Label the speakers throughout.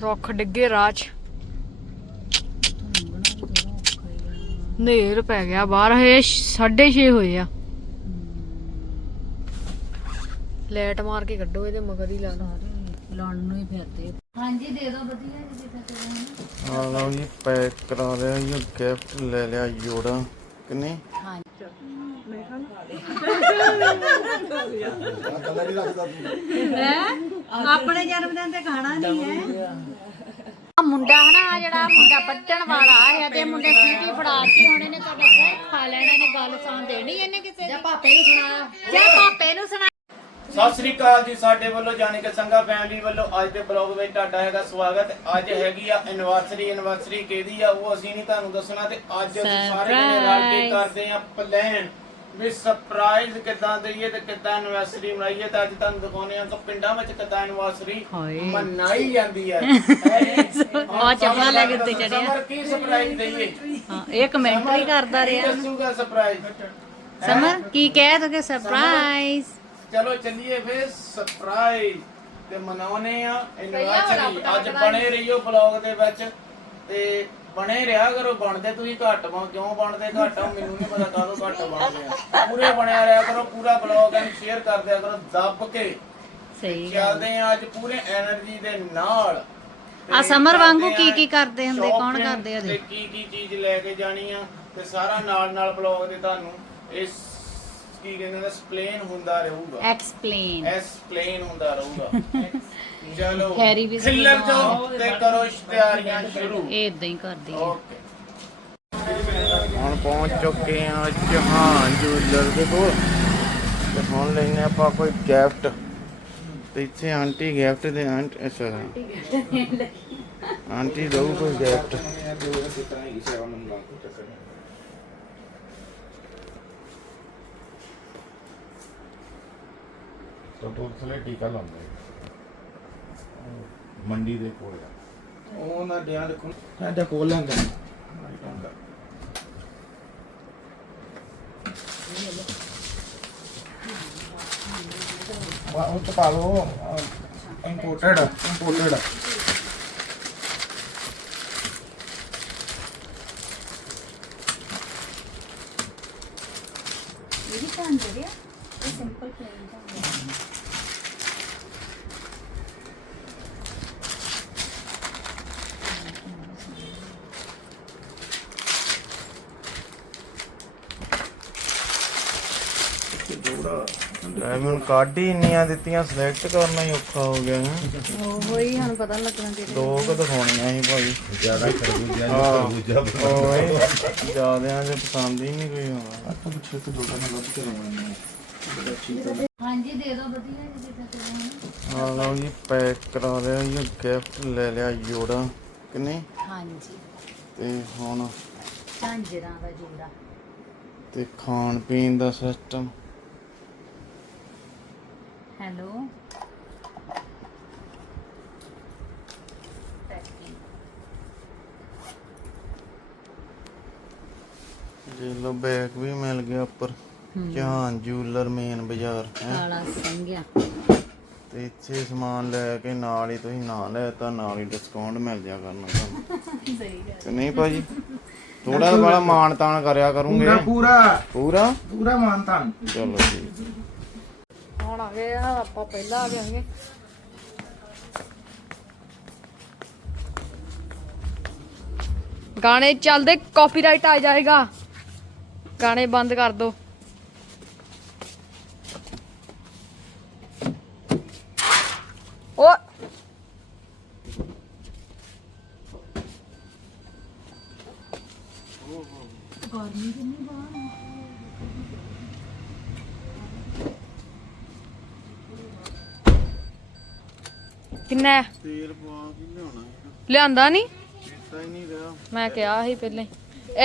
Speaker 1: ਰੁੱਖ ਡਿੱਗੇ ਰਾਹ 'ਚ। ਨੇਰ ਪੈ ਗਿਆ ਬਾਹਰ ਹੇ 6:30 ਹੋਏ ਆ। ਲੈਟ ਮਾਰ ਕੇ ਕੱਢੋ ਇਹਦੇ ਮਗਰ ਹੀ ਲਾ ਲਾ
Speaker 2: ਲਾਉਣ ਨੂੰ ਹੀ ਫਿਰਦੇ ਹਾਂਜੀ ਦੇ ਦੋ ਵਧੀਆ ਜੀ ਜਿੱਦਾਂ ਤੇ
Speaker 3: ਆ ਲਓ ਜੀ ਪੈਕ ਕਰਾ ਲਿਆ ਜੀ ਗਿਫਟ ਲੈ ਲਿਆ ਜੋੜਾ ਕਿੰਨੇ?
Speaker 2: ਹਾਂਜੀ। ਆਪਣੇ ਜਨਮ ਦਿਨ ਤੇ ਖਾਣਾ ਨਹੀਂ ਹੈ। ਆ ਮੁੰਡਾ ਹਨਾ ਆਹ ਜਿਹੜਾ ਮੁੰਡਾ ਬੱਚਣ ਵਾਲਾ ਹੈ ਤੇ ਮੁੰਡੇ ਸੀਟੀ ਫੜਾਤੀ ਹੁਣ ਇਹਨੇ ਤੁਹਾਡਾ ਸਿਰ ਖਾ ਲੈਣਾ ਇਹਨੇ ਗੱਲ ਸਾਂ ਦੇਣੀ ਇਹਨੇ ਕਿਸੇ ਦੀ। ਜਾਂ ਪਾਪੇ ਨੂੰ ਸੁਣਾ। ਜਾਂ ਪਾਪੇ ਨੂੰ ਸੁਣਾ।
Speaker 4: ਸਤਿ ਸ੍ਰੀ ਅਕਾਲ ਜੀ ਸਾਡੇ ਵੱਲੋਂ ਜਾਣੀ ਕਿ ਸੰਗਾ ਫੈਮਿਲੀ ਵੱਲੋਂ ਅੱਜ ਦੇ ਬਲੌਗ ਵਿੱਚ ਤੁਹਾਡਾ ਹੈਗਾ ਸਵਾਗਤ। ਅੱਜ ਹੈਗੀ ਆ ਐਨਵਰਸਰੀ ਐਨਵਰਸਰੀ ਕਿਹਦੀ ਆ ਉਹ ਅਸੀਂ ਨਹੀਂ ਤੁਹਾਨੂੰ ਦੱਸਣਾ ਤੇ ਅੱਜ ਅਸੀਂ ਸਾਰੇ ਜਣੇ ਰਲ ਕੇ ਕਰਦੇ ਆ ਪਲਾਨ ਵੀ ਸਰਪ੍ਰਾਈਜ਼ ਕਿੱਦਾਂ ਦਈਏ ਤੇ ਕਿੱਦਾਂ ਐਨਵਰਸਰੀ ਮਨਾਈਏ ਤਾਂ ਅੱਜ ਤੁਹਾਨੂੰ ਦਿਖਾਉਣੇ ਆ ਕਿ ਪਿੰਡਾਂ ਵਿੱਚ ਕਿੱਦਾਂ ਐਨਵਰਸਰੀ ਮਨਾਈ ਜਾਂਦੀ ਹੈ।
Speaker 2: ਆਹ ਚੱਪਲਾਂ ਲੈ ਕੇ ਉੱਤੇ ਚੜਿਆ।
Speaker 4: ਸਮਰ ਕੀ ਸਰਪ੍ਰਾਈਜ਼ ਦਈਏ?
Speaker 2: ਹਾਂ ਇਹ ਕਮੈਂਟਰੀ ਕਰਦਾ ਰਿਹਾ।
Speaker 4: ਦੱਸੂਗਾ ਸਰਪ੍ਰਾਈਜ਼
Speaker 2: ਸਮਰ ਕੀ ਕਹਿ ਦੋਗੇ? ਸਰਪ੍ਰਾਈਜ਼
Speaker 4: ਚਲੋ ਚੱਲੀਏ ਫੇਰ ਸਰਪ੍ਰਾਈਜ਼ ਤੇ ਮਨਾਉਨੇ ਆ ਐਨਵਰਸਰੀ ਅੱਜ ਬਣੇ ਰਹੀਓ ਬਲੌਗ ਦੇ ਵਿੱਚ ਤੇ ਬਣੇ ਰਿਹਾ ਕਰੋ ਬਣਦੇ ਤੁਸੀਂ ਘੱਟ ਬਣ ਕਿਉਂ ਬਣਦੇ ਘੱਟ? ਮੈਨੂੰ ਨਹੀਂ ਪਤਾ ਕਾਹਦੋਂ ਘੱਟ ਬਣਦੇ ਪੂਰੇ ਬਣਿਆ ਰਿਹਾ ਕਰੋ ਪੂਰਾ ਬਲੌਗ ਐਂ ਸ਼ੇਅਰ ਕਰਦਿਆ ਕਰੋ ਦੱਬ ਕੇ।
Speaker 2: ਸਹੀ
Speaker 4: ਚੱਲਦੇ ਆ ਅੱਜ ਪੂਰੇ એનર્ਜੀ ਦੇ ਨਾਲ।
Speaker 2: ਆ ਸਮਰ ਵਾਂਗੂ ਕੀ ਕੀ ਕਰਦੇ ਹੁੰਦੇ? ਕੌਣ ਕਰਦੇ ਉਹਦੇ
Speaker 4: ਕੀ ਕੀ ਚੀਜ਼ ਲੈ ਕੇ ਜਾਣੀ ਆ? ਤੇ ਸਾਰਾ ਨਾਲ ਨਾਲ ਬਲੌਗ ਦੇ ਤੁਹਾਨੂੰ ਇਸ ਕੀ ਕਹਿੰਦੇ ਨੇ? ਐਕਸਪਲੇਨ ਹੁੰਦਾ ਰਹੂਗਾ।
Speaker 2: ਐਕਸਪਲੇਨ
Speaker 4: ਐਕਸਪਲੇਨ ਹੁੰਦਾ ਰਹੂਗਾ। ਚਲੋ
Speaker 2: ਹੈਰੀ ਵੀ
Speaker 4: ਖਿੱਲਰ ਜਾਓ ਤੇ ਕਰੋ ਤਿਆਰੀਆਂ ਸ਼ੁਰੂ।
Speaker 2: ਇਹ ਇਦਾਂ ਹੀ ਕਰਦੀ
Speaker 4: ਓਕੇ
Speaker 3: ਹੁਣ ਪਹੁੰਚ ਚੁੱਕੇ ਆ ਜਹਾਨ ਜੂਲਰ ਦੇ ਕੋਲ। ਤੇ ਹੁਣ ਲੈਨੇ ਆਪਾਂ ਕੋਈ ਗਿਫਟ ਤੇ ਇੱਥੇ ਆਂਟੀ ਗਿਫਟ ਦੇ ਆਂਟ ਅੱਛਾ ਆਂਟੀ ਦਊ ਕੋਈ ਗਿਫਟ
Speaker 5: ਕਪੂਰਥਲੇ ਟੀਕਾ ਲਾਉਂਦੇ ਮੰਡੀ ਦੇ ਕੋਲ ਆ।
Speaker 4: ਉਹ ਨਾ ਡਿਆ ਦੇਖੋ ਸਾਡਾ ਕੋਲ ਲੈਂਦਾ।
Speaker 5: ਉਹ ਤਾਂ ਪਾ ਲਓ। ਇੰਪੋਰਟਡ ਇੰਪੋਰਟਡ
Speaker 2: ਇਹ ਵੀ ਤਾਂ ਜਿਹੜੇ ਆ ਇਹ ਸਿੰਪਲ ਪਲੇਨ ਦਾ
Speaker 3: ਡਾਇਮੰਡ ਕਾਢ ਹੀ ਇੰਨੀਆਂ ਦਿੱਤੀਆਂ ਸਿਲੈਕਟ ਕਰਨਾ ਹੀ ਔਖਾ ਹੋ ਗਿਆ ਹੈ
Speaker 2: ਉਹ ਹੀ ਹੁਣ ਪਤਾ ਲੱਗਣਾ ਕਿ
Speaker 3: ਦੋ ਕੁ ਦਿਖਾਉਣੀਆਂ ਸੀ ਭਾਈ।
Speaker 5: ਜ਼ਿਆਦਾ ਖਰਬੂਜਾ
Speaker 3: ਹਾਂ।
Speaker 5: ਖਰਬੂਜਾ
Speaker 3: ਓਏ ਜਿਆਦਿਆਂ ਦੇ ਪਸੰਦ ਹੀ ਨਹੀਂ ਕੋਈ ਹੋਣਾ।
Speaker 2: ਹਾਂਜੀ ਦੇ ਦੋ ਵਧੀਆ ਜੀ ਜਿੱਦਾਂ ਤੇ
Speaker 3: ਆ ਲਓ ਜੀ ਪੈਕ ਕਰਾ ਲਿਆ ਜੀ ਗਿਫਟ ਲੈ ਲਿਆ ਜੋੜਾ ਕਿੰਨੇ
Speaker 2: ਹਾਂਜੀ।
Speaker 3: ਤੇ ਹੁਣ
Speaker 2: ਝਾਂਜਰਾਂ ਦਾ ਜੋੜਾ।
Speaker 3: ਤੇ ਖਾਣ ਪੀਣ ਦਾ ਸਿਸਟਮ
Speaker 2: ਹੈਲੋ।
Speaker 3: ਜੇ ਲੋ ਬੈਗ ਵੀ ਮਿਲ ਗਿਆ ਉੱਪਰ। ਜਹਾਨ ਜੂਲਰ ਮੇਨ ਬਾਜ਼ਾਰ ਹੈ।
Speaker 2: ਕਾਲਾ ਸਿੰਘਿਆ।
Speaker 3: ਤੇ ਇੱਥੇ ਸਮਾਨ ਲੈ ਕੇ ਨਾਲ ਹੀ ਤੁਸੀਂ ਨਾਂ ਲੈ ਤਾਂ ਨਾਲ ਹੀ ਡਿਸਕਾਊਂਟ ਮਿਲ ਜਾ ਕਰਨਾ ਤੁਹਾਨੂੰ।
Speaker 2: ਸਹੀ ਗੱਲ।
Speaker 3: ਨਹੀਂ ਭਾਜੀ? ਥੋੜਾ ਬੜਾ ਮਾਣ ਤਾਣ ਕਰਿਆ ਕਰੂੰਗੇ।
Speaker 5: ਪੂਰਾ
Speaker 3: ਪੂਰਾ।
Speaker 5: ਪੂਰਾ? ਮਾਨਤਾ
Speaker 3: ਚਲੋ ਜੀ।
Speaker 1: ਹੁਣ ਆ ਗਏ ਆ, ਆਪਾਂ ਪਹਿਲਾਂ ਆ ਗਏ ਹੋਗੇ। ਗਾਣੇ ਚੱਲਦੇ ਕਾਪੀਰਾਈਟ ਆ ਜਾਏਗਾ। ਗਾਣੇ ਬੰਦ ਕਰ ਦੋ। ਓ ਕਿੰਨਾ ਹੈ?
Speaker 3: ਤੇਲ ਪਵਾ ਕੇ ਲਿਆਉਣਾ
Speaker 1: ਲਿਆਂਦਾ ਨਹੀਂ
Speaker 3: ਕੀਤਾ ਹੀ ਨਹੀਂ ਰਿਹਾ।
Speaker 1: ਮੈਂ ਕਿਹਾ ਸੀ ਪਹਿਲੇ।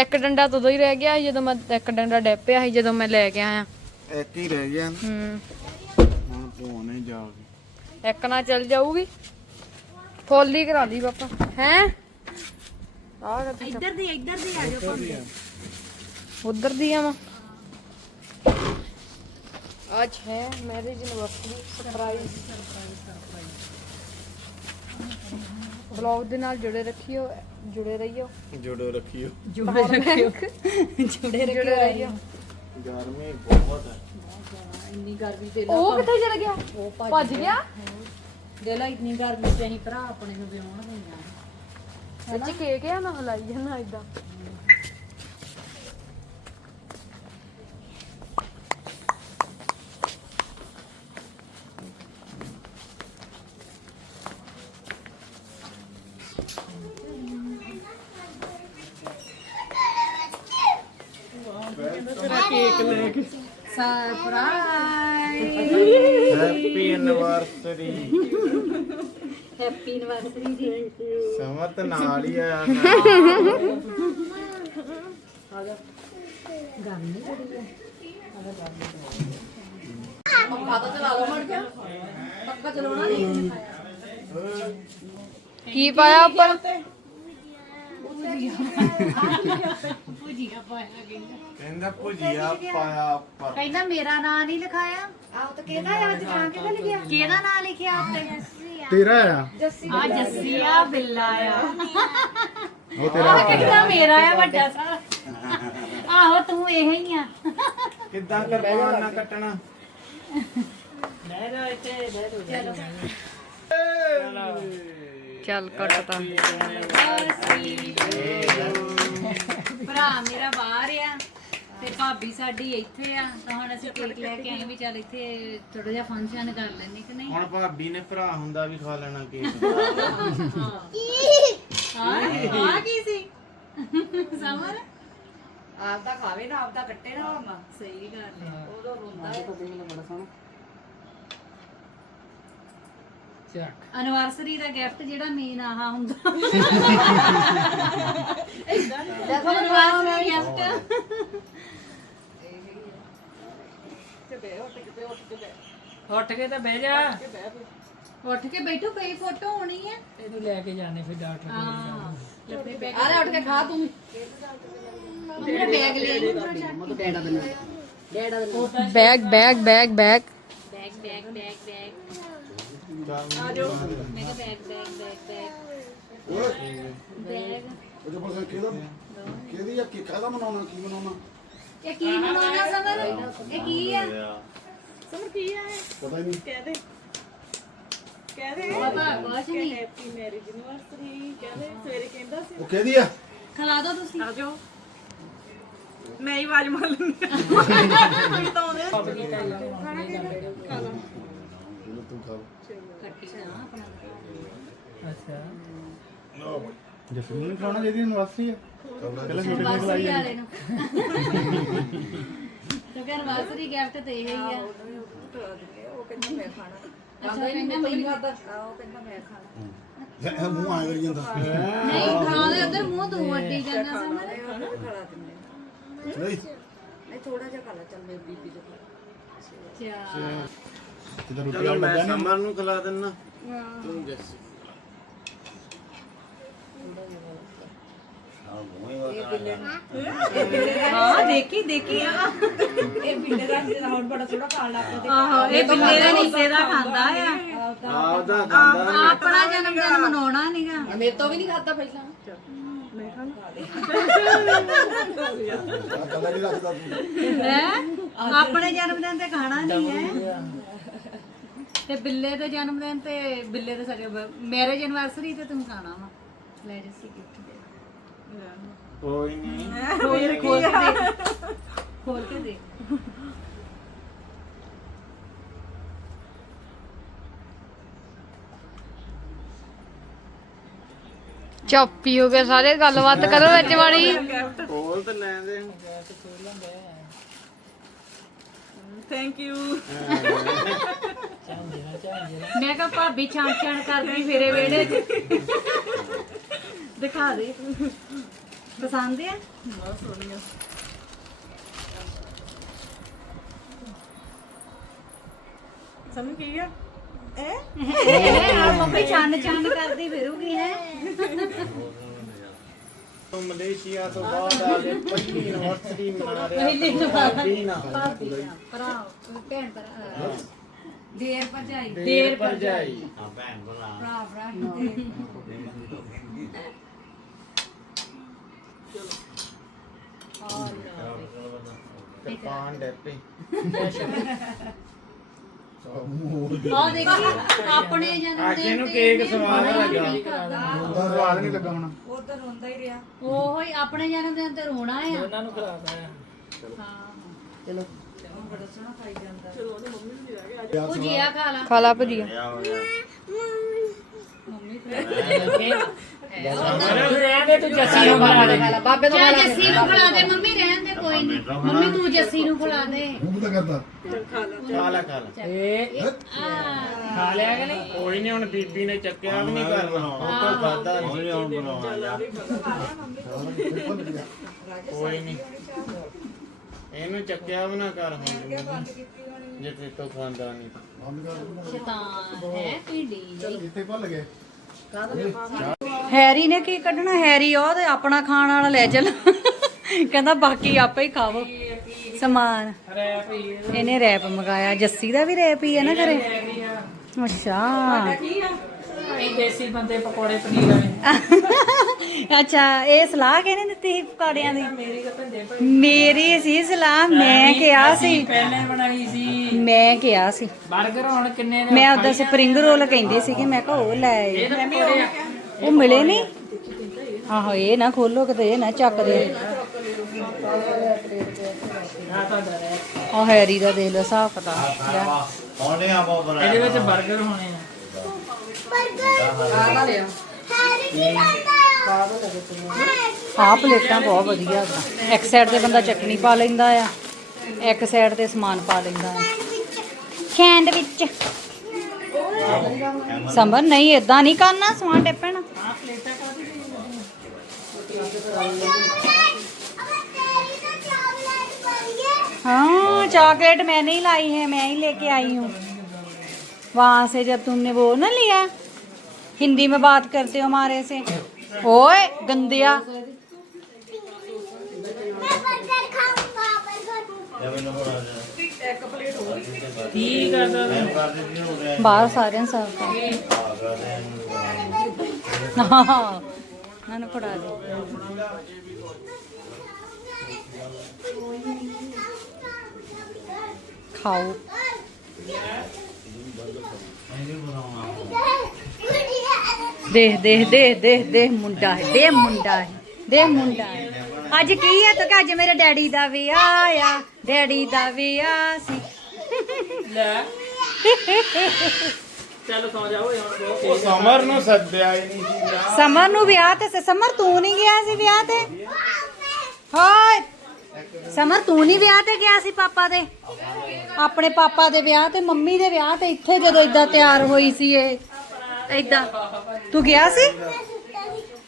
Speaker 1: ਇੱਕ ਡੰਡਾ ਤਾਂ ਉਦੋਂ ਹੀ ਰਹਿ ਗਿਆ ਸੀ ਜਦੋਂ ਮੈਂ ਇੱਕ ਡੰਡਾ ਡੈਪਿਆ ਸੀ ਜਦੋਂ ਮੈਂ ਲੈ ਕੇ ਆਇਆ।
Speaker 3: ਇੱਕ ਹੀ ਰਹਿ ਗਿਆ
Speaker 1: ਹੂੰ।
Speaker 3: ਹੁਣ ਪਵਾਉਣੇ ਜਾ ਕੇ।
Speaker 1: ਇੱਕ ਨਾ ਚੱਲ ਜਾਊਗੀ। ਫੁੱਲ ਹੀ ਕਰਾ ਲਈ ਪਾਪਾ। ਹੈ? ਆਹ
Speaker 2: ਇੱਧਰ ਦੀ ਇੱਧਰ ਦੀ ਆ ਜਾਓ
Speaker 1: ਉਧਰ ਦੀ ਆਵਾਂ ਅੱਜ ਹੈ ਮੈਰਿਜ ਐਨਵਰਸਰੀ ਸਰਪ੍ਰਾਈਜ਼ ਵਲੌਗ ਦੇ ਨਾਲ ਜੁੜੇ ਰੱਖਿਓ ਜੁੜੇ ਰਹੀਓ।
Speaker 3: ਜੁੜੋ ਰੱਖਿਓ।
Speaker 2: ਜੁੜੇ ਰੱਖਿਓ। ਜੁੜੇ
Speaker 1: ਜੁੜੇ ਰਹੀਓ।
Speaker 3: ਗਰਮੀ ਬਹੁਤ ਹੈ।
Speaker 2: ਇੰਨੀ ਗਰਮੀ ਤੇ
Speaker 1: ਉਹ ਕਿੱਥੇ ਚਲ ਗਿਆ?
Speaker 2: ਉਹ
Speaker 1: ਭੱਜ ਗਿਆ।
Speaker 2: ਦੇ ਲਾ ਇੰਨੀ ਗਰਮੀ ਤੇ ਅਸੀਂ ਭਰਾ ਆਪਣੇ ਨੂੰ ਵਿਆਹਣ ਗਈਆਂ
Speaker 1: ਵਿੱਚ ਕੇਕ ਆ ਨਾ ਹਲਾਈ ਜਾਣਾ ਇਦਾਂ
Speaker 2: surprise
Speaker 3: happy anniversary
Speaker 2: happy anniversary ਜੀ।
Speaker 3: ਸਮਤ ਨਾਲ ਹੀ ਆਇਆ
Speaker 2: ਗਰਮੀ ਬੜੀ ਹੈ
Speaker 1: ਕੀ ਪਾਇਆ ਉੱਪਰ?
Speaker 3: ਕਹਿੰਦਾ ਭੁਜੀਆ ਪਾਇਆ ਉੱਪਰ।
Speaker 2: ਕਹਿੰਦਾ ਮੇਰਾ ਨਾਂ ਨਹੀਂ ਲਿਖਾਇਆ। ਆਹ ਤਾਂ ਕਿਹਦਾ ਅੱਜ ਨਾਂ ਕਿਹਦਾ ਲਿਖਿਆ? ਕਿਹਦਾ ਨਾਂ ਲਿਖਿਆ ਉੱਤੇ
Speaker 5: ਤੇਰਾ ਆ।
Speaker 2: ਆ ਜੱਸੀ ਆ ਬਿੱਲਾ ਆ।
Speaker 5: ਉਹ ਤੇਰਾ
Speaker 2: ਆਹ ਕਹਿੰਦਾ ਮੇਰਾ ਆ ਵੱਡਾ ਸਾਰਾ ਆਹੋ ਤੂੰ ਇਹ ਹੀ ਆ।
Speaker 3: ਕਿੱਦਾਂ ਕਰਪਾਨ ਨਾ ਕੱਟਣਾ?
Speaker 1: ਚੱਲ ਕੱਟਤਾ
Speaker 2: ਭਰਾ ਮੇਰਾ ਬਾਹਰ ਆ। ਤੇ ਭਾਬੀ ਸਾਡੀ ਇੱਥੇ ਆ ਤਾਂ ਹੁਣ ਅਸੀਂ ਕੇਕ ਲੈ ਕੇ ਆਏ ਵੀ ਚੱਲ ਇੱਥੇ ਥੋੜਾ ਜਿਹਾ ਫੰਕਸ਼ਨ ਕਰ ਲੈਣੇ ਕਿ ਨਹੀਂ?
Speaker 3: ਹੁਣ ਭਾਬੀ ਨੇ ਭਰਾ ਹੁੰਦਾ ਵੀ ਖਾ ਲੈਣਾ ਕੇਕ।
Speaker 2: ਹਾਂ। ਆ ਕੀ ਸੀ? ਸਮਰ
Speaker 6: ਆਪਦਾ ਖਾਵੇ ਨਾ ਆਪਦਾ ਕੱਟੇ ਨਾ ਮਾਮਾ
Speaker 2: ਸਹੀ ਗੱਲ ਹੈ।
Speaker 6: ਉਦੋਂ ਰੋਂਦਾ
Speaker 2: ਐਨਵਰਸਰੀ ਦਾ ਗਿਫਟ ਜਿਹੜਾ ਮੇਨ ਆਹ ਹੁੰਦਾ। ਐਨਵਰਸਰੀ ਗਿਫਟ
Speaker 6: ਉੱਠ ਕੇ ਤਾਂ ਬਹਿ ਜਾ।
Speaker 2: ਉੱਠ ਕੇ ਬੈਠੋ ਕਈ ਫੋਟੋ ਹੋਣੀ ਹੈ
Speaker 6: ਇਹਨੂੰ ਲੈ ਕੇ ਜਾਣੇ ਫਿਰ ਡਾਕਟਰ
Speaker 2: ਹਾਂ। ਲੱਭੇ ਬੈਗ।
Speaker 6: ਆਰੇ ਉੱਠ ਕੇ ਖਾ ਤੂੰ।
Speaker 2: ਮੇਰਾ ਬੈਗ ਲੈ ਲਈ
Speaker 1: bag bag bag
Speaker 2: bag. Bag bag bag
Speaker 3: bag.
Speaker 2: ਮੈਂ ਕਿਹਾ bag bag bag bag. Bag.
Speaker 5: ਉਹਦੇ ਪਾਸੇ ਕਿਹਦਾ ਕਿਹਦੀ ਆ? ਕੀ ਕਾਹਦਾ ਮਨਾਉਣਾ ਕੀ ਮਨਾਉਣਾ?
Speaker 2: ਇਹ ਕੀ ਬਣਾਉਣਾ ਸਮਰ ਇਹ ਕੀ ਆ?
Speaker 5: ਪਤਾ ਹੀ ਨਹੀਂ।
Speaker 2: ਬਾਬਾ ਕੁਛ ਨਹੀਂ।
Speaker 5: ਉਹ ਕਿਹਦੀ ਆ?
Speaker 2: ਖਿਲਾ ਦੋ ਤੁਸੀਂ।
Speaker 6: ਮੈਂ ਹੀ ਆਵਾਜ਼ ਮਾਰ ਲੈਂਦੀ
Speaker 5: ਤੂੰ ਖਾ
Speaker 2: ਕੱਟੀ ਨਾ ਆਪਣਾ
Speaker 5: ਜਸਮੀਨ ਖਾਣਾ ਜਿਹਦੀ ਯੂਨੀਵਰਸਿਟੀ ਆ। ਪਹਿਲਾਂ ਛੋਟੇ ਜਿਹੇ
Speaker 2: ਵਾਸਰੀ ਵਾਲੇ ਨੂੰ। ਕਿਉਂਕਿ ਐਨਵਰਸਰੀ ਗਿਫਟ ਤੇ ਇਹ ਹੀ ਆ
Speaker 6: ਉਹ ਕਹਿੰਦਾ ਮੈਂ ਖਾਣਾ।
Speaker 2: ਅੱਛਾ ਕਹਿੰਦਾ ਮੈਨੂੰ
Speaker 6: ਉਹ ਕਹਿੰਦਾ ਮੈਂ ਖਾਣਾ।
Speaker 5: ਮੂੰਹ ਆਏ ਕਰੀ ਜਾਂਦਾ।
Speaker 2: ਨਹੀਂ ਖਾ ਦੇ ਉਧਰ ਮੂੰਹ ਤੂੰ ਅੱਡੀ ਜਾਂਦਾ ਸਮਰ
Speaker 6: ਖਾਣਾ ਵੀ ਖਾ ਦਿੰਦੇ
Speaker 5: ਨਹੀਂ।
Speaker 6: ਨਹੀਂ ਥੋੜਾ ਜਿਹਾ ਖਾ ਲੈ ਚੱਲ ਮੇਰੀ ਬੀਬੀ ਦੇ
Speaker 2: ਅੱਛਾ।
Speaker 5: ਜਿੱਦਾਂ ਰੋਟੀ
Speaker 3: ਚਲੋ ਮੈਂ ਸਮਰ ਨੂੰ। ਖਿਲਾ ਦਿੰਨਾ। ਤੂੰ ਜੱਸ
Speaker 6: ਹਾਂ ਦੇਖੀ ਦੇਖੀ ਆ ਇਹ ਬਿੱਲੇ ਦਾ ਜਿਹੜਾ ਹੁਣ ਬੜਾ ਸੋਹਣਾ ਖਾਣ ਲੱਗ ਪਿਆ
Speaker 2: ਆਹੋ ਇਹ ਬਿੱਲੇ ਦਾ ਨੀਸੇ ਦਾ ਖਾਂਦਾ ਆ
Speaker 3: ਆਪਦਾ ਖਾਂਦਾ
Speaker 2: ਆਪਣਾ ਜਨਮ ਦਿਨ ਮਨਾਉਣਾ ਨਹੀਂਗਾ
Speaker 6: ਮੇਰੇ ਤੋਂ ਵੀ ਨਹੀਂ ਖਾਦਾ ਪਹਿਲਾਂ।
Speaker 5: ਕਦਾ ਨਹੀਂ। ਰੱਖਦਾ ਤੂੰ
Speaker 2: ਹੈ? ਆਪਣੇ ਜਨਮ ਦਿਨ ਤੇ ਖਾਣਾ ਨਹੀਂ ਹੈ। ਤੇ ਬਿੱਲੇ ਦੇ ਜਨਮ ਦਿਨ ਤੇ ਬਿੱਲੇ ਦੇ ਸਕੇ ਮੈਰਿਜ ਐਨਵਰਸਰੀ ਤੇ ਤੂੰ ਖਾਣਾ ਵਾ। ਲੈ ਜੱਸੀ ਗਿਫਟ ਦੇ
Speaker 3: ਕੋਈ ਨਹੀਂ
Speaker 2: ਖੋਲ ਖੋਲ ਕੇ ਦੇਖ। ਖੋਲ ਕੇ ਦੇਖ।
Speaker 1: ਚੁੱਪੀ ਹੋ ਗਏ ਸਾਰੇ ਗੱਲਬਾਤ ਕਰੋ ਵਿੱਚ ਵਾਲੀ
Speaker 3: ਕੋਲ ਤੇ ਲੈ ਦੇ।
Speaker 6: ਥੈਂਕ ਯੂ
Speaker 2: ਮੈਂ ਕਿਹਾ ਭਾਬੀ ਛਾਂ ਛਾਂ ਕਰਦੀ ਫਿਰੇ ਵੇੜੇ 'ਚ ਦਿਖਾ ਦੇ। ਪਸੰਦ ਆ?
Speaker 6: ਸਮਝ ਕੀ ਆ?
Speaker 2: ਆ ਮੰਮੀ ਛਾਨ ਛਾਨ ਕਰਦੀ ਫਿਰੂਗੀ ਹੈ।
Speaker 3: ਤੋਂ ਮਲੇਸ਼ੀਆ ਤੋਂ ਬਾਅਦ ਆ ਗਏ ਪਹਿਲੀ ਯੂਨੀਵਰਸਿਟੀ ਮਨਾ ਰਿਹਾ। ਪਹਿਲੀ ਯੂਨੀਵਰਸਿਟੀ
Speaker 2: ਭਰਾ ਭੈਣ ਭਰਾ ਦੇਰ ਭਜਾਈ
Speaker 3: ਦੇਰ ਭਜਾਈ ਹਾਂ ਭੈਣ
Speaker 2: ਭਰਾ। ਭਰਾ ਭਰਾ ਚਲੋ।
Speaker 3: ਪਾਣ ਡੈਪੀ।
Speaker 2: ਆ ਦੇਖੀ ਆਪਣੇ ਜਨਮ
Speaker 4: ਅੱਜ
Speaker 2: ਦਿਨ
Speaker 4: ਇਹਨੂੰ
Speaker 2: ਤੇ
Speaker 4: ਕੇਕ ਸਵਾਦ ਲੱਗਾ।
Speaker 5: ਸਵਾਦ ਨਹੀਂ ਲੱਗਾ ਹੁਣ।
Speaker 6: ਉਹ ਤਾਂ ਰੋਂਦਾ ਹੀ ਰਿਹਾ।
Speaker 2: ਉਹੋ ਹੀ ਆਪਣੇ ਜਨਮ ਦਿਨ ਤੇ ਰੋਣਾ ਆ।
Speaker 4: ਉਹਨਾਂ ਨੂੰ ਖਿਲਾਦਾ ਹੈ
Speaker 2: ਉਹ ਜੀਆ ਖਾ ਲਾ।
Speaker 1: ਖਾ ਲਾ ਭਜੀਆ।
Speaker 4: ਰਹਿੰਦੇ ਤੂੰ ਜੱਸੀ ਨੂੰ ਖਿਲਾ ਦੇ।
Speaker 1: ਬਾਬੇ
Speaker 2: ਜੱਸੀ ਨੂੰ ਖਿਲਾ ਦੇ। ਮੰਮੀ ਰਹਿਣ ਦੇ ਕੋਈ ਨਹੀਂ ਮੰਮੀ ਤੂੰ ਜੱਸੀ ਨੂੰ ਖਿਲਾ ਦੇ।
Speaker 5: ਮੂੰਹ ਤਾਂ ਕਰਦਾ।
Speaker 3: ਖਾ ਲੈ ਖਾ ਲੈ।
Speaker 4: ਇਹ ਖਾ ਲਿਆ ਕਿ ਨਹੀਂ? ਕੋਈ ਨਹੀਂ ਹੁਣ ਬੀਬੀ ਨੇ ਚੱਕਿਆ ਵੀ ਨਹੀਂ ਕਰਨਾ। ਉਹ ਕੋਈ ਖਾਦਾ ਕੋਈ ਨਹੀਂ। ਇਹਨੂੰ ਚੱਕਿਆ ਵੀ ਨਾ ਕਰ ਹੁਣ। ਜੇ ਤੇ ਤੋਂ ਖਾਂਦਾ ਨਹੀਂ
Speaker 5: ਬੰਦ ਕਰ ਦਿੰਦਾ।
Speaker 2: ਸ਼ੈਤਾਨ ਹੈ ਭਿੰਡੀ ਜਿਹੀ।
Speaker 5: ਇੱਥੇ ਭੁੱਲ ਗਏ।
Speaker 2: ਹੈਰੀ ਨੇ ਕੀ ਕੱਢਣਾ? ਹੈਰੀ ਉਹ ਤੇ ਆਪਣਾ ਖਾਣ ਵਾਲਾ ਲੈ ਚੱਲ। ਕਹਿੰਦਾ ਬਾਕੀ ਆਪੇ ਹੀ ਖਾਵੋ। ਸਮਾਨ। ਇਹਨੇ ਰੈਪ ਮੰਗਾਇਆ। ਜੱਸੀ ਦਾ ਵੀ ਰੈਪ ਹੀ ਹੈ ਨਾ ਘਰੇ? ਅੱਛਾ।
Speaker 6: ਕੀ ਆ ਅਸੀਂ ਦੇਸੀ ਬੰਦੇ ਪਕੌੜੇ ਪਨੀਰ ਵਾਲੇ।
Speaker 2: ਅੱਛਾ ਇਹ ਸਲਾਹ ਕਿਹਨੇ ਦਿੱਤੀ ਸੀ ਪਕਾੜਿਆਂ ਦੀ?
Speaker 6: ਮੇਰੀ
Speaker 2: ਸੀ ਸਲਾਹ ਮੈਂ ਕਿਹਾ ਸੀ।
Speaker 6: ਪਹਿਲਾਂ ਬਣਾਈ ਸੀ।
Speaker 2: ਮੈਂ ਕਿਹਾ ਸੀ।
Speaker 6: 버ਗਰ ਹੁਣ ਕਿੰਨੇ
Speaker 2: ਮੈਂ ਉਦੋਂ ਸਪਰਿੰਗ ਰੋਲ ਕਹਿੰਦੀ ਸੀ ਕਿ ਮੈਂ ਕਿਹਾ ਉਹ ਲੈ
Speaker 6: ਉਹ
Speaker 2: ਮਿਲੇ ਨਹੀਂ? ਆਹੋ ਇਹ ਨਾ ਖੋਲੋ ਕਿਤੇ ਇਹ ਨਾ ਚੱਕ ਦੇ।
Speaker 6: ਆ
Speaker 2: ਹੈਰੀ ਦਾ ਦੇਖ ਲਓ ਹਿਸਾਬ ਪਤਾ
Speaker 3: ਆਉਂਦੇ ਆ ਬਾਬਾ
Speaker 6: ਇਹਦੇ ਵਿੱਚ 버ਗਰ ਹੋਣੇ ਆ।
Speaker 2: ਆਹ ਪਲੇਟਾਂ ਬਹੁਤ ਵਧੀਆ ਹੈਗਾ ਇੱਕ ਸਾਈਡ ਤੇ ਬੰਦਾ ਚਟਨੀ ਪਾ ਲੈਂਦਾ ਆ ਇੱਕ ਸਾਈਡ ਤੇ ਸਮਾਨ ਪਾ ਲੈਂਦਾ ਆ। ਖੈਂਡ ਵਿੱਚ ਸਮਰ ਨਹੀਂ ਇਦਾਂ ਨਹੀਂ ਕਰਨਾ ਸਮਾਨ ਟੇਪਣ। हाँ चॉकलेट मैंने ही लाई है, मैं ही लेके आई हूँ। वहाँ से जब तुमने वो ना लिया, हिंदी में बात करते हो हमारे से। ओए, गंदिया। बाहर सारे सब हाँ, दे। ਖਾਓ। ਦੇਖ ਦੇਖ ਦੇਖ ਦੇਖ ਦੇਖ ਮੁੰਡਾ ਹੈ ਦੇ ਮੁੰਡਾ ਹੈ ਦੇ ਮੁੰਡਾ ਹੈ। ਅੱਜ ਕੀ ਹੈ ਤਾਂ ਕਿ ਅੱਜ ਮੇਰੇ ਡੈਡੀ ਦਾ ਵਿਆਹ ਆ ਡੈਡੀ ਦਾ ਵਿਆਹ ਸੀ।
Speaker 6: ਲੈ। ਚੱਲ ਸੌ ਜਾ ਓਏ ਹੁਣ ਬਹੁਤ
Speaker 3: ਉਹ ਸਮਰ ਨੂੰ ਸੱਦਿਆ ਹੀ ਨਹੀਂ ਸੀ
Speaker 2: ਸਮਰ ਨੂੰ ਵਿਆਹ ਤੇ ਸਮਰ ਤੂੰ ਨਹੀਂ ਗਿਆ ਸੀ ਵਿਆਹ ਤੇ? ਹਾਏ ਸਮਰ, ਤੂੰ ਨਹੀਂ ਵਿਆਹ ਤੇ ਗਿਆ ਸੀ ਪਾਪਾ ਦੇ? ਆਪਣੇ ਪਾਪਾ ਦੇ ਵਿਆਹ ਤੇ, ਮੰਮੀ ਦੇ ਵਿਆਹ ਤੇ ਇੱਥੇ ਜਦੋਂ ਇਦਾਂ ਤਿਆਰ ਹੋਈ ਸੀ ਇਹ। ਇਦਾਂ ਤੂੰ ਗਿਆ ਸੀ?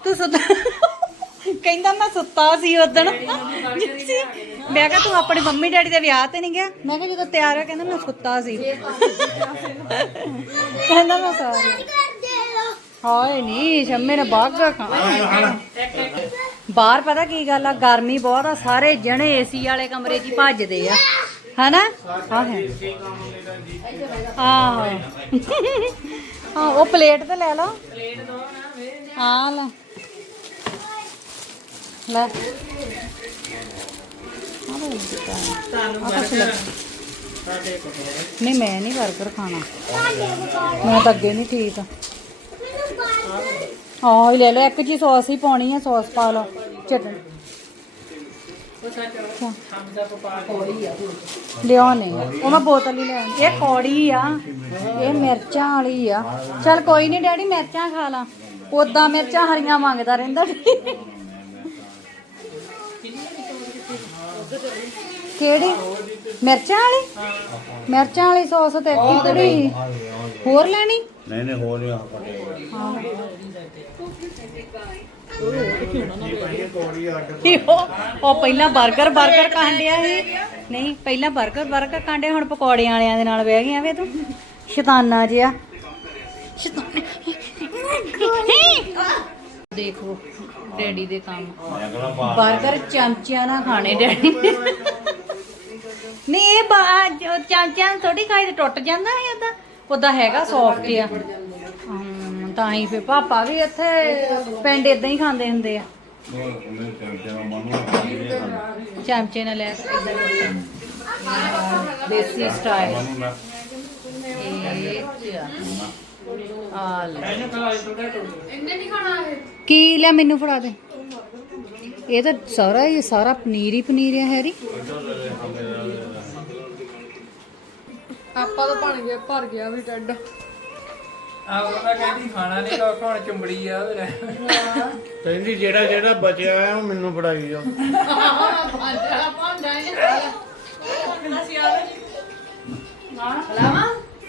Speaker 2: ਤੂੰ ਸੁੱਤਾ ਕਹਿੰਦਾ ਮੈਂ ਸੁੱਤਾ ਸੀ ਉਦਣ ਮੈਂ ਕਿਹਾ ਤੂੰ ਆਪਣੇ ਮੰਮੀ ਡੈਡੀ ਦੇ ਵਿਆਹ ਤੇ ਨਹੀਂ ਗਿਆ? ਮੈਂ ਕਿਹਾ ਜਦੋਂ ਤਿਆਰ ਹੋਇਆ ਕਹਿੰਦਾ ਮੈਂ ਸੁੱਤਾ ਸੀ। ਕਹਿੰਦਾ ਮੈਂ ਸੌ। ਹਾਏ ਨਹੀਂ ਸ਼ੰਮੇ ਨੇ ਬਾਗਾ ਖਾ ਬਾਹਰ ਪਤਾ ਕੀ ਗੱਲ ਆ, ਗਰਮੀ ਬਹੁਤ ਆ, ਸਾਰੇ ਜਣੇ ਏਸੀ ਵਾਲੇ ਕਮਰੇ 'ਚ ਹੀ ਭੱਜਦੇ ਆ। ਹਨਾ? ਆਹੋ ਹਾਂ। ਉਹ ਪਲੇਟ ਤੇ ਲੈ ਲਓ। ਹਾਂ ਲੈ। ਲੈ। ਆ ਲੈ ਲੈ ਨਹੀਂ, ਮੈਂ ਨਹੀਂ 버ਗਰ ਖਾਣਾ। ਮੈਂ ਤਾਂ ਅੱਗੇ ਨਹੀਂ ਠੀਕ ਆਹ ਹੀ ਲੈ ਲਓ ਇੱਕ ਜੀ ਸੌਸ ਹੀ ਪਾਉਣੀ ਆ ਸੌਸ ਪਾ ਲਓ ਚਟਨੀ। ਲਿਆਉਣੇ। ਉਹ ਮੈਂ ਬੋਤਲ ਹੀ ਲੈ ਆਉਂਦੀ ਇਹ ਕੌੜੀ ਆ ਇਹ ਮਿਰਚਾਂ ਵਾਲੀ ਆ। ਚਲ ਕੋਈ ਨਹੀਂ ਡੈਡੀ ਮਿਰਚਾਂ ਖਾ ਲਾ। ਉਦਾਂ ਮਿਰਚਾਂ ਹਰੀਆਂ ਮੰਗਦਾ ਰਹਿੰਦਾ ਕਿਹੜੀ? ਮਿਰਚਾਂ ਵਾਲੀ? ਮਿਰਚਾਂ ਵਾਲੀ ਸੌਸ ਤੇ ਕੀ ਕੁੜੀ ਹੋਰ ਲੈਣੀ?
Speaker 3: ਨਹੀਂ ਨਹੀਂ ਹੋ ਰਿਹਾ ਪਟੇ
Speaker 2: ਉਹ ਪਹਿਲਾਂ 버ਗਰ 버ਗਰ ਕਾਂਡਿਆ ਸੀ। ਨਹੀਂ, ਪਹਿਲਾਂ 버ਗਰ 버ਗਰ ਕਾਂਡੇ ਹੁਣ ਪਕੌੜਿਆਂ ਵਾਲਿਆਂ ਦੇ ਨਾਲ ਬਹਿ ਗਈਆਂ ਵੇ ਤੂੰ। ਸ਼ੈਤਾਨਾ ਜਿਆ ਦੇਖੋ, ਡੈਡੀ ਦੇ ਕੰਮ। 버ਗਰ ਚਮਚਿਆਂ ਨਾਲ ਖਾਣੇ ਡੈਡੀ। ਨਹੀਂ, ਇਹ ਚਮਚਿਆਂ ਥੋੜੀ ਖਾਈ ਤੇ ਟੁੱਟ ਜਾਂਦਾ ਹੈ ਇਹਦਾ ਉਹਦਾ ਹੈਗਾ ਸੌਫਟ ਆ ਤਾਂ ਹੀ ਫੇ ਪਾਪਾ ਵੀ ਇੱਥੇ ਪਿੰਡ ਇਦਾਂ ਹੀ ਖਾਂਦੇ ਹੁੰਦੇ ਆ। ਚਮਚੇ ਨਾਲ ਲੈ ਕੇ ਦੇਸੀ ਸਟਾਈਲ ਆ ਲੈ। ਕੀ ਲੈ ਮੈਨੂੰ ਫੜਾ ਦੇ। ਇਹ ਤਾਂ ਸਾਰਾ ਇਹ ਸਾਰਾ ਪਨੀਰ ਹੀ ਪਨੀਰ ਹੈ ਹੈਰੀ।
Speaker 1: ਆਪਾਂ ਤਾਂ ਬਣ ਗਏ, ਭਰ ਗਿਆ ਵੀ ਟੱਡ
Speaker 7: ਆ ਉਹਦਾ ਕਹਿੰਦੀ ਖਾਣਾ ਨਹੀਂ ਤਾਂ ਹੁਣ ਚੁੰਬੜੀ ਆ ਉਹਦੇ
Speaker 3: ਕਹਿੰਦੀ ਜਿਹੜਾ ਜਿਹੜਾ ਬਚਿਆ ਹੈ ਉਹ ਮੈਨੂੰ ਫੜਾਈ ਜਾਓ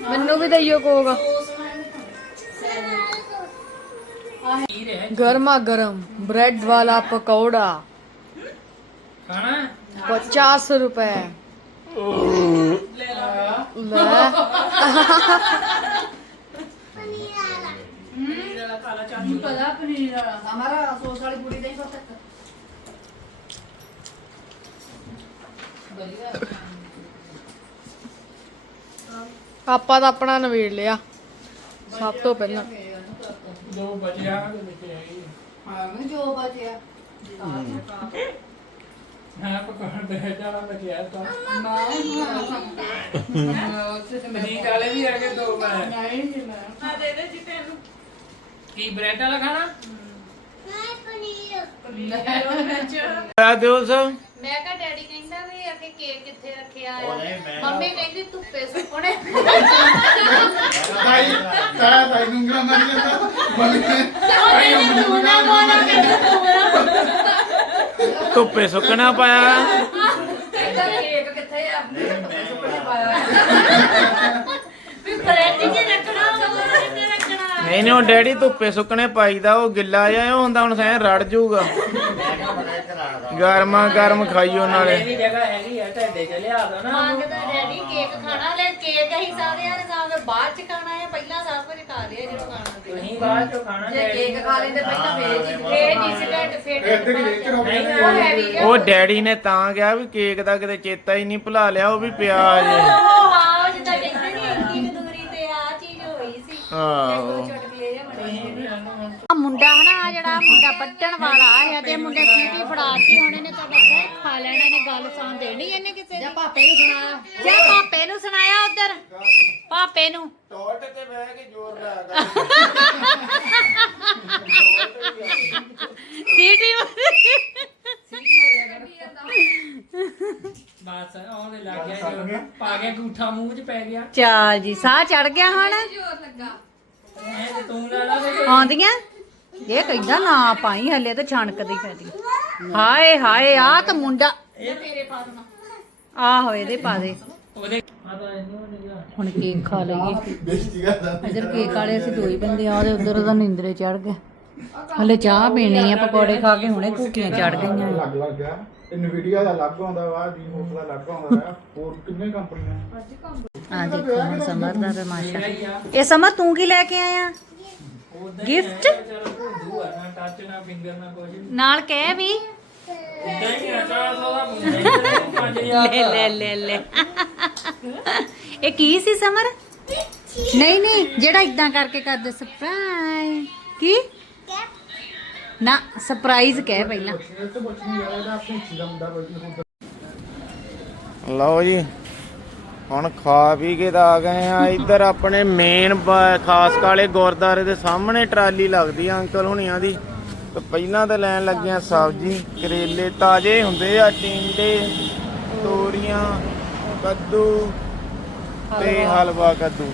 Speaker 1: ਮੈਨੂੰ ਵੀ ਦਈਓ ਕੋਗ ਗਰਮਾ ਗਰਮ ब्रेड वाला पकौड़ा
Speaker 7: ਖਾਣਾ
Speaker 1: पचास रुपए ले ਆਪਾਂ ਤਾਂ ਆਪਣਾ ਨਵੇੜ ਲਿਆ। ਸਭ ਤੋਂ ਪਹਿਲਾਂ।
Speaker 7: ਜੋ ਬਚਿਆ ਉਹਦੇ ਵਿੱਚ ਹੈਗੀ ਹਾਂ ਪਕੜ ਦੇ ਜਾਣਾ ਬਚਿਆ ਤਾਂ। ਠੀਕ ਵਾਲੇ ਵੀ ਆ ਗਏ ਦੋ ਮੈਂ।
Speaker 6: ਆ ਦੇ ਦੇ ਜੀ ਤੈਨੂੰ।
Speaker 7: ਕੀ ਬ੍ਰੈਡ ਵਾਲਾ ਖਾਣਾ?
Speaker 3: ਆ ਦਿਓ ਸਭ
Speaker 2: ਮੈਂ ਕਿਹਾ ਡੈਡੀ ਕਹਿੰਦਾ ਵੀ ਅੱਗੇ ਕੇਕ ਕਿੱਥੇ ਰੱਖਿਆ ਆ। ਮੰਮੀ ਕਹਿੰਦੀ ਧੁੱਪੇ ਸੁੱਕਣੇ।
Speaker 5: ਤਾਈ ਤਾਇਆ ਤਾਈ ਨੂੰ ਉਂਗਲਾਂ ਮਾਰੀ ਜਾਂਦਾ। ਬਣ ਕੇ
Speaker 2: ਤੂੰ ਨਾ ਬੋਲੋ
Speaker 3: ਧੁੱਪੇ ਸੁੱਕਣਾ ਪਾਇਆ।
Speaker 6: ਕੇਕ ਕਿੱਥੇ ਆ?
Speaker 2: ਵੀ ਬ੍ਰੈਡ ਜੀ ਰੱਖਣਾ।
Speaker 3: ਨਹੀਂ ਨਹੀਂ ਉਹ ਡੈਡੀ ਧੁੱਪੇ ਸੁੱਕਣੇ ਪਾਈਦਾ ਉਹ ਗਿੱਲਾ ਜਿਹਾ ਉਹ ਹੁੰਦਾ ਹੁਣ ਸੈਂ ਰੜ ਜਾਊਗਾ ਗਰਮਾ ਗਰਮ ਖਾਈਓ ਨਾਲੇ।
Speaker 7: ਇਹ ਜਗ੍ਹਾ ਹੈਗੀ ਆ ਢੱਡੇ ਚ ਲਿਆ ਦੋ ਨਾ।
Speaker 2: ਮੰਗਦਾ ਡੈਡੀ ਕੇਕ ਖਾਣਾ ਲੈ ਕੇਕ ਅਸੀਂ ਸਾਰਿਆਂ ਨੇ ਸਾਹਮਣੇ ਬਾਅਦ ਚ ਖਾਣਾ ਹੈ ਪਹਿਲਾਂ ਸਭ ਕੁਝ ਖਾ ਲਿਆ ਜਦੋਂ ਖਾਣਾ ਤੇ
Speaker 7: ਤੁਸੀਂ ਬਾਅਦ ਚੋਂ ਖਾਣਾ
Speaker 6: ਜੇ ਕੇਕ ਖਾ ਲੈਂਦੇ ਪਹਿਲਾਂ ਫੇਰ ਜੀ
Speaker 2: ਫੇਰ ਇੰਸੀਡੈਂਟ ਫੇਰ
Speaker 5: ਇੱਥੇ ਵੀ ਰੇਚ ਰੋ
Speaker 2: ਉਹ ਹੈਵੀ
Speaker 3: ਉਹ ਡੈਡੀ ਨੇ ਤਾਂ ਗਿਆ ਵੀ ਕੇਕ ਦਾ ਕਿਤੇ ਚੇਤਾ ਹੀ ਨਹੀਂ ਭੁਲਾ ਲਿਆ ਉਹ ਵੀ ਪਿਆ ਜੇ
Speaker 2: ਉਹ ਹਾਂ ਜਿੱਦਾਂ ਕਹਿੰਦੇ ਨੇ ਇੰਨੀ ਕੁ ਦੂਰੀ ਤੇ ਆ ਚੀਜ਼ ਹੋਈ ਸੀ
Speaker 3: ਆਹੋ।
Speaker 2: ਆ ਮੁੰਡਾ ਹਨਾ ਆਹ ਜਿਹੜਾ ਮੁੰਡਾ ਵੱਢਣ ਵਾਲਾ ਆ ਤੇ ਮੁੰਡੇ ਸੀਟੀ ਫੜਾਤੀ ਹੁਣ ਇਹਨੇ ਤੁਹਾਡਾ ਸਿਰ ਖਾ ਲੈਣਾ ਇਹਨੇ ਗੱਲ ਸਾਂ ਦੇਣੀ ਇਹਨੇ ਕਿਸੇ ਦੀ। ਪਾਪੇ ਨੂੰ ਸੁਣਾਇਆ ਜਾਂ ਪਾਪੇ ਨੂੰ ਸੁਣਾਇਆ ਉਧਰ? ਪਾਪੇ ਨੂੰ।
Speaker 3: ਟੋਟ ਤੇ ਬਹਿ ਕੇ ਜ਼ੋਰ ਲਾਗਾ
Speaker 2: ਸੀਟੀ
Speaker 7: ਬਸ ਉਹਦੇ ਲੱਗ ਗਿਆ ਜੋ ਪਾ ਕੇ ਗੂਠਾ ਮੂੰਹ 'ਚ ਪੈ ਗਿਆ।
Speaker 2: ਚਾਲ ਜੀ ਸਾਹ ਚੜ ਗਿਆ ਹੁਣ?
Speaker 7: ਤੇ ਤੂੰ ਲਾ ਲਾ ਦੇ
Speaker 2: ਆਉਂਦੀਆਂ? ਇਹ ਕਹਿੰਦਾ ਨਾ ਪਾਈ ਹੱਲੇ ਤਾਂ ਛਣਕਦੀ ਫਿਰਦੀ। ਹਾਏ ਹਾਏ ਆ ਤਾਂ ਮੁੰਡਾ। ਆਹੋ, ਇਹਦੇ ਪਾ ਦੇ।
Speaker 7: ਉਹਦੇ
Speaker 2: ਹੁਣ ਕੇਕ ਖਾ ਲਈਏ।
Speaker 5: ਬੇਇੱਜ਼ਤੀ ਕਰਦਾ
Speaker 2: ਇਧਰ ਕੇਕ ਵਾਲੇ ਅਸੀਂ ਦੋ ਹੀ ਬੰਦੇ ਆ, ਤੇ ਉਧਰ ਉਹਦਾ ਨਿੰਦਰੇ ਚੜ ਗਏ। ਹਲੇ ਚਾਹ ਪੀਣੀ ਆ, ਪਕੌੜੇ ਖਾ ਕੇ ਹੁਣੇ ਭੁੱਖੀਆਂ ਚੜ ਗਈਆਂ
Speaker 5: ਲੱਗ ਲੱਗ ਗਿਆ ਤੇ ਦਾ ਅਲੱਗ ਆਉਂਦਾ ਵਾ ਦੀ ਹੋਸ ਦਾ ਅਲੱਗ ਆਉਂਦਾ ਵਾ, ਹੋਰ ਕਿੰਨੇ ਕੰਪਨੀਆਂ
Speaker 2: ਆ ਦੇਖੋ ਹੁਣ ਸਮਰ ਦਾ ਤਮਾਸ਼ਾ ਇਹ ਸਮਰ, ਤੂੰ ਕੀ ਲੈ ਕੇ ਆਇਆ? ਗਿਫਟ ਨਾਲ ਕਹਿ ਵੀ। ਲੈ ਲੈ ਲੈ ਲੈ। ਇਹ ਕੀ ਸੀ ਸਮਰ? ਨਹੀਂ ਨਹੀਂ, ਜਿਹੜਾ ਇਦਾਂ ਕਰਕੇ ਕਰਦੇ ਸਰਪ੍ਰਾਈਜ਼ ਕੀ? ਨਾ ਸਰਪ੍ਰਾਈਜ਼ ਕਹਿ ਪਹਿਲਾਂ।
Speaker 3: ਲਓ ਜੀ। ਹੁਣ ਖਾ ਪੀ ਕੇ ਤਾਂ ਆ ਗਏ ਆ। ਇੱਧਰ ਆਪਣੇ ਮੇਨ ਖਾਸ ਕਾਲੇ ਗੁਰਦਾਰੇ ਦੇ ਸਾਹਮਣੇ ਟਰਾਲੀ ਲੱਗਦੀ ਆ ਅੰਕਲ ਹੁਣੀਆਂ ਦੀ। ਤੇ ਪਹਿਲਾਂ ਤਾਂ ਲੈਣ ਲੱਗੀਆਂ ਸਬਜ਼ੀ ਕਰੇਲੇ ਤਾਜ਼ੇ ਹੁੰਦੇ ਆ ਟਿੰਡੇ ਤੋਰੀਆਂ ਕੱਦੂ ਤੇ ਹਲਵਾ। ਕੱਦੂ।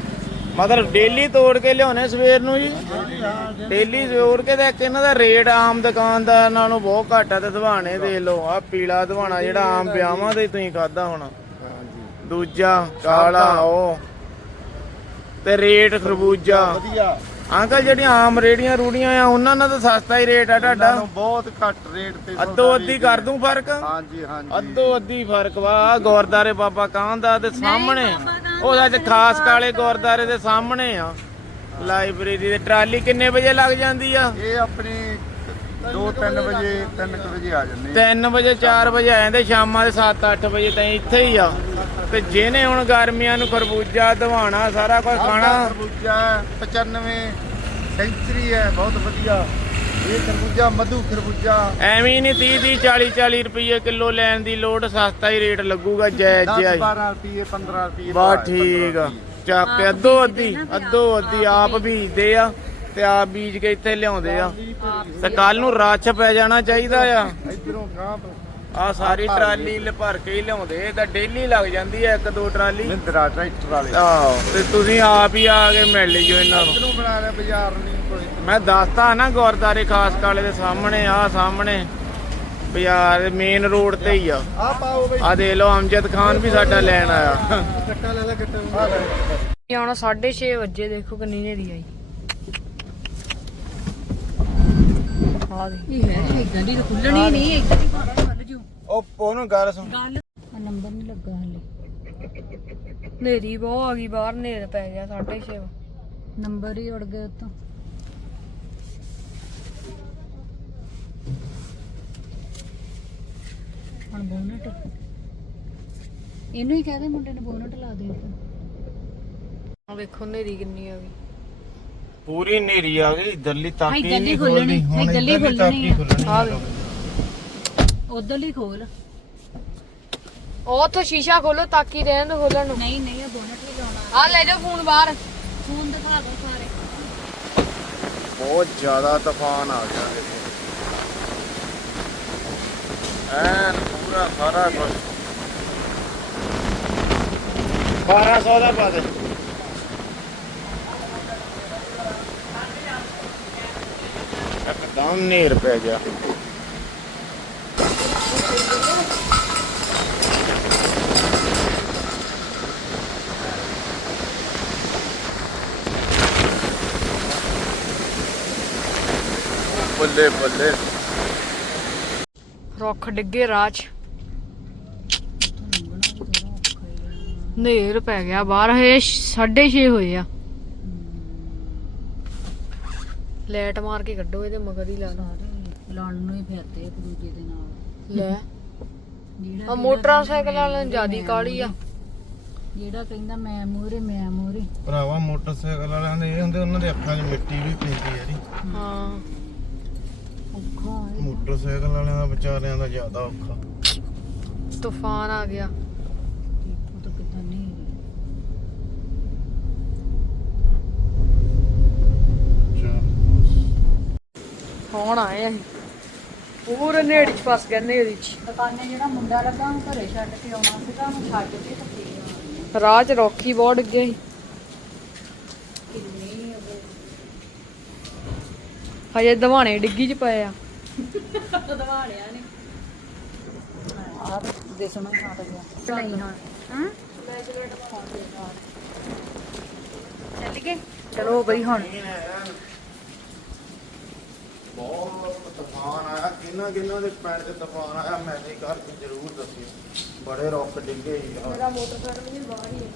Speaker 3: ਮਤਲਬ ਡੇਲੀ ਤੋੜ ਕੇ ਲਿਆਉਣੇ ਸਵੇਰ ਨੂੰ ਜੀ? ਡੇਲੀ ਤੋੜ ਕੇ ਤੇ ਇੱਕ ਇਹਨਾਂ ਦਾ ਰੇਟ ਆਮ ਦੁਕਾਨਦਾਰ ਨਾਲੋਂ ਬਹੁਤ ਘੱਟ ਆ ਤੇ ਦਵਾਣੇ ਦੇ ਲਓ। ਆ ਪੀਲਾ ਦਵਾਣਾ ਜਿਹੜਾ ਆਮ ਵਿਆਹਾਂ ਦੇ ਤੁਸੀਂ ਖਾਦਾ ਹੋਣਾ। ਦੂਜਾ ਕਾਲਾ ਉਹ ਤੇ ਰੇਟ ਖਰਬੂਜਾ।
Speaker 5: ਵਧੀਆ।
Speaker 3: ਅੰਕਲ ਜਿਹੜੀਆਂ ਆਮ ਰੇੜੀਆਂ ਰੂੜੀਆਂ ਆ ਉਹਨਾਂ ਨਾਲ ਤਾਂ ਸਸਤਾ ਹੀ ਰੇਟ ਆ ਤੁਹਾਡਾ।
Speaker 5: ਬਹੁਤ ਘੱਟ ਰੇਟ ਤੇ
Speaker 3: ਅੱਧੋ ਅੱਧੀ ਕਰ ਦੂੰ ਫ਼ਰਕ?
Speaker 5: ਹਾਂਜੀ ਹਾਂਜੀ।
Speaker 3: ਅੱਧੋ ਅੱਧੀ ਫ਼ਰਕ ਵਾ। ਗੁਰਦਾਰੇ ਬਾਬਾ ਕਾਂ ਦਾ ਤੇ ਸਾਹਮਣੇ। ਉਹਦਾ ਤੇ ਖਾਸ ਕਾਲੇ ਗੁਰਦਾਰੇ ਦੇ ਸਾਹਮਣੇ ਆ। ਲਾਇਬ੍ਰੇਰੀ ਦੇ ਟਰਾਲੀ ਕਿੰਨੇ ਵਜੇ ਲੱਗ ਜਾਂਦੀ ਆ?
Speaker 5: ਇਹ ਆਪਣੀ 2-3 ਵਜੇ 3 ਵਜੇ ਆ ਜੰਨੇ
Speaker 3: 3 ਵਜੇ 4 ਵਜੇ ਆ ਜਾਂਦੇ ਸ਼ਾਮਾਂ ਦੇ 7-8 ਵਜੇ ਤਾਈਂ ਇੱਥੇ ਹੀ ਆ। ਤੇ ਜਿਹਨੇ ਹੁਣ ਗਰਮੀਆਂ ਨੂੰ ਖਰਬੂਜਾ ਦਵਾਣਾ ਸਾਰਾ ਕੁਝ ਖਾਣਾ।
Speaker 5: ਖਰਬੂਜਾ 95 ਸੈਂਚਰੀ ਹੈ ਬਹੁਤ ਵਧੀਆ। ਇਹ ਖਰਬੂਜਾ ਮਧੂ ਖਰਬੂਜਾ।
Speaker 3: ਐਵੇਂ ਨਹੀਂ 30 30 40 40 ਰੁਪਏ ਕਿਲੋ ਲੈਣ ਦੀ ਲੋੜ ਸਸਤਾ ਹੀ ਰੇਟ ਲੱਗੂਗਾ ਜਾਇਜ਼
Speaker 5: 10
Speaker 3: ਜਾਇਜ਼
Speaker 5: 12 ਰੁਪਏ 15 ਰੁਪਏ
Speaker 3: ਬਸ ਠੀਕ ਆ। ਕੇ ਅੱਧੋ ਅੱਧੀ ਅੱਧੋ ਅੱਧੀ ਆਪ ਬੀਜਦੇ ਆ। ਤੇ ਆਪ ਬੀਜ ਕੇ ਇੱਥੇ ਲਿਆਉਂਦੇ ਆ। ਤੇ ਕੱਲ ਨੂੰ ਰੱਛ ਪੈ ਜਾਣਾ ਚਾਹੀਦਾ ਆ।
Speaker 5: ਇਧਰੋਂ ਗਾਂ ਤੋਂ।
Speaker 3: ਆ ਸਾਰੀ ਟਰਾਲੀ ਲ ਭਰ ਕੇ ਹੀ ਲਿਆਉਂਦੇ ਇਹ ਤਾਂ ਡੇਲੀ ਲੱਗ ਜਾਂਦੀ ਐ ਇੱਕ ਦੋ ਟਰਾਲੀ।
Speaker 5: ਮਿੰਦਰਾ ਟਰੈਕਟਰ ਵਾਲੇ।
Speaker 3: ਆਹੋ ਤੇ ਤੁਸੀਂ ਆਪ ਹੀ ਆ ਕੇ ਮਿਲ ਲਿਓ ਇਹਨਾਂ ਨੂੰ।
Speaker 5: ਇਧਰੋਂ ਬਣਾ ਲਿਆ ਬਾਜ਼ਾਰ ਨਹੀਂ ਕੋਈ
Speaker 3: ਮੈਂ ਦੱਸਤਾ ਨਾ ਗੁਰਦਾਰੇ ਖਾਸ ਕਾਲੇ ਦੇ ਸਾਹਮਣੇ ਆ ਸਾਹਮਣੇ। ਬਾਜ਼ਾਰ ਮੇਨ ਰੋਡ ਤੇ ਹੀ ਆ।
Speaker 5: ਆ ਪਾਓ ਬਈ।
Speaker 3: ਆ ਦੇਖ ਲਓ ਅਮਜਦ ਖਾਨ ਵੀ ਸਾਡਾ ਲੈਣ ਆਇਆ।
Speaker 5: ਕੱਟਾ ਲੈ ਲੈ ਕੱਟਾ
Speaker 1: ਹੁਣ 6:30 ਵਜੇ ਦੇਖੋ ਕਿੰਨੀ ਨੇਰੀ ਆਈ। ਆ ਦੇ
Speaker 2: ਇਹ ਹੈ ਇਦਾਂ ਦੀ ਖੁੱਲਣੀ ਨਹੀਂ ਇਦਾਂ ਦੀ ਖੁੱਲ ਜੂ
Speaker 3: ਉਹ ਉਹਨੂੰ ਗੱਲ ਸੁਣ।
Speaker 2: ਨੰਬਰ ਨਹੀਂ ਲੱਗਾ ਹਲੇ।
Speaker 1: ਨੇਰੀ ਬਹੁਤ ਆ ਗਈ ਬਾਹਰ ਨੇਰ ਪੈ ਗਿਆ 6:30
Speaker 2: ਨੰਬਰ ਹੀ ਉੜ ਗਿਆ ਉਤੋਂ। ਹੁਣ ਬੋਨਟ। ਇਹਨੂੰ ਹੀ ਕਹਦੇ ਮੁੰਡੇ ਨੂੰ ਬੋਨਟ ਲਾ ਦੇ ਉੱਤੇ।
Speaker 1: ਆ ਵੇਖੋ ਨੇਰੀ ਕਿੰਨੀ ਆ ਗਈ।
Speaker 3: ਪੂਰੀ ਨੇਰੀ ਆ ਗਈ ਇਧਰਲੀ ਤਾਕੀ
Speaker 2: ਇੱਧਰਲੀ
Speaker 3: ਨਹੀਂ
Speaker 2: ਖੋਲਣੀ,
Speaker 3: ਹੁਣ
Speaker 2: ਇੱਧਰਲੀ ਖੋਲਣੀ
Speaker 1: ਆ।
Speaker 3: ਖੋਲਣੀ
Speaker 1: ਵੇ
Speaker 2: ਉਧਰ ਹੀ ਖੋਲ।
Speaker 1: ਉਹ ਤੋਂ ਸ਼ੀਸ਼ਾ ਖੋਲੋ ਤਾਕੀ ਰਹਿਣ ਦੋ ਖੋਲਣ ਨੂੰ।
Speaker 2: ਨਹੀਂ ਨਹੀਂ ਇਹ ਬੋਨਟ ਵੀ ਲਾਉਣਾ।
Speaker 1: ਆ ਲੈ ਜਾਓ ਫੋਨ ਬਾਹਰ।
Speaker 2: ਫੋਨ ਦਿਖਾ ਦੋ ਸਾਰੇ।
Speaker 3: ਬਹੁਤ ਜ਼ਿਆਦਾ ਤੂਫਾਨ ਆ ਗਿਆ ਐਨ ਪੂਰਾ ਸਾਰਾ ਕੁਝ 1200 ਦਾ ਪਾ ਦੇ। ਇੱਕਦਮ ਨੇਰ ਪੈ ਗਿਆ। ਬੱਲੇ ਬੱਲੇ।
Speaker 1: ਰੁੱਖ ਡਿੱਗੇ ਰਾਜ। 'ਚ ਨੇਰ ਪੈ ਗਿਆ, ਬਾਹਰ ਹੈ 6:30 ਹੋਏ ਆ। ਲੈਟ ਮਾਰ ਕੇ ਕੱਢੋ ਇਹਦੇ ਮਗਰ ਹੀ ਲਾ ਲਓ
Speaker 2: ਸਾਰੇ ਲੜਨ ਨੂੰ ਹੀ ਫਿਰਦੇ ਇੱਕ ਦੂਜੇ ਦੇ ਨਾਲ।
Speaker 1: ਲੈ।
Speaker 2: ਜਿਹੜਾ
Speaker 1: ਆ ਮੋਟਰਸਾਈਕਲ ਵਾਲਿਆਂ ਨੂੰ ਜਿਆਦੀ ਕਾਲੀ ਆ।
Speaker 2: ਜਿਹੜਾ ਕਹਿੰਦਾ ਮੈਂ ਮੂਹਰੇ ਮੈਂ ਮੂਹਰੇ।
Speaker 3: ਭਰਾਵਾ ਮੋਟਰਸਾਈਕਲ ਵਾਲਿਆਂ ਦੇ ਇਹ ਹੁੰਦੇ ਉਹਨਾਂ ਦੇ ਅੱਖਾਂ 'ਚ ਮਿੱਟੀ ਵੀ ਪੈਂਦੀ ਯਾਰੀ
Speaker 1: ਹਾਂ।
Speaker 2: ਔਖਾ ਹੈ।
Speaker 3: ਮੋਟਰਸਾਈਕਲ ਵਾਲਿਆਂ ਦਾ ਵਿਚਾਰਿਆਂ ਦਾ ਜ਼ਿਆਦਾ ਔਖਾ।
Speaker 1: ਤੂਫਾਨ ਆ ਗਿਆ। ਹੁਣ ਆਏ ਅਸੀਂ। ਪੂਰੇ ਨੇੜੀ ਚ ਫਸ ਗਏ ਨੇੜੀ ਚ।
Speaker 2: ਦੁਕਾਨੇ ਜਿਹੜਾ ਮੁੰਡਾ ਲੱਗਾ ਉਹਨੂੰ ਘਰੇ ਛੱਡ ਕੇ ਆਉਣਾ ਸੀਗਾ ਉਹਨੂੰ ਛੱਡ ਕੇ ਤੇ ਫੇਰ ਆਉਣਾ।
Speaker 1: ਰਾਹ ਚ ਰੋਕੀ ਬਹੁਤ ਡਿੱਗੇ ਸੀ। ਹਜੇ ਦਵਾਣੇ ਡਿੱਗੀ ਚ ਪਏ ਆ।
Speaker 2: ਆਹ ਦੇਸਣਾ ਛੱਡ ਗਿਆ ਨਹੀਂ ਹਾਂ। ਹਾਂ? ਚੱਲ ਗਏ ਚਲੋ ਬਈ ਹੁਣ।
Speaker 3: ਬਹੁਤ ਤੂਫਾਨ ਆਇਆ ਕਿੰਨਾ ਕਿੰਨਾ ਦੇ ਪਿੰਡ 'ਚ ਤੂਫਾਨ ਆਇਆ ਮੈਸੇਜ ਕਰਕੇ ਜ਼ਰੂਰ ਦੱਸਿਓ ਬੜੇ ਰੁੱਖ ਡਿੱਗੇ ਸੀ ਯਾਰ
Speaker 1: ਮੇਰਾ ਮੋਟਰਸਾਈਕਲ ਵੀ ਬਾਹਰ ਹੀ ਹੈ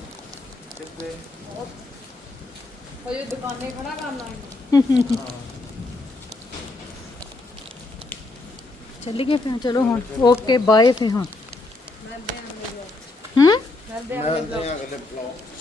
Speaker 3: ਕਿਤੇ
Speaker 1: ਹਜੇ ਦੁਕਾਨੇ ਖੜਾ ਕਰਨਾ ਹੈ
Speaker 2: ਚੱਲ ਗਏ ਫਿਰ ਚਲੋ ਹੁਣ ਓਕੇ ਬਾਏ ਫਿਰ ਹੁਣ ਹੂੰ
Speaker 3: ਮਿਲਦੇ ਆ ਅਗਲੇ ਬਲੌਗ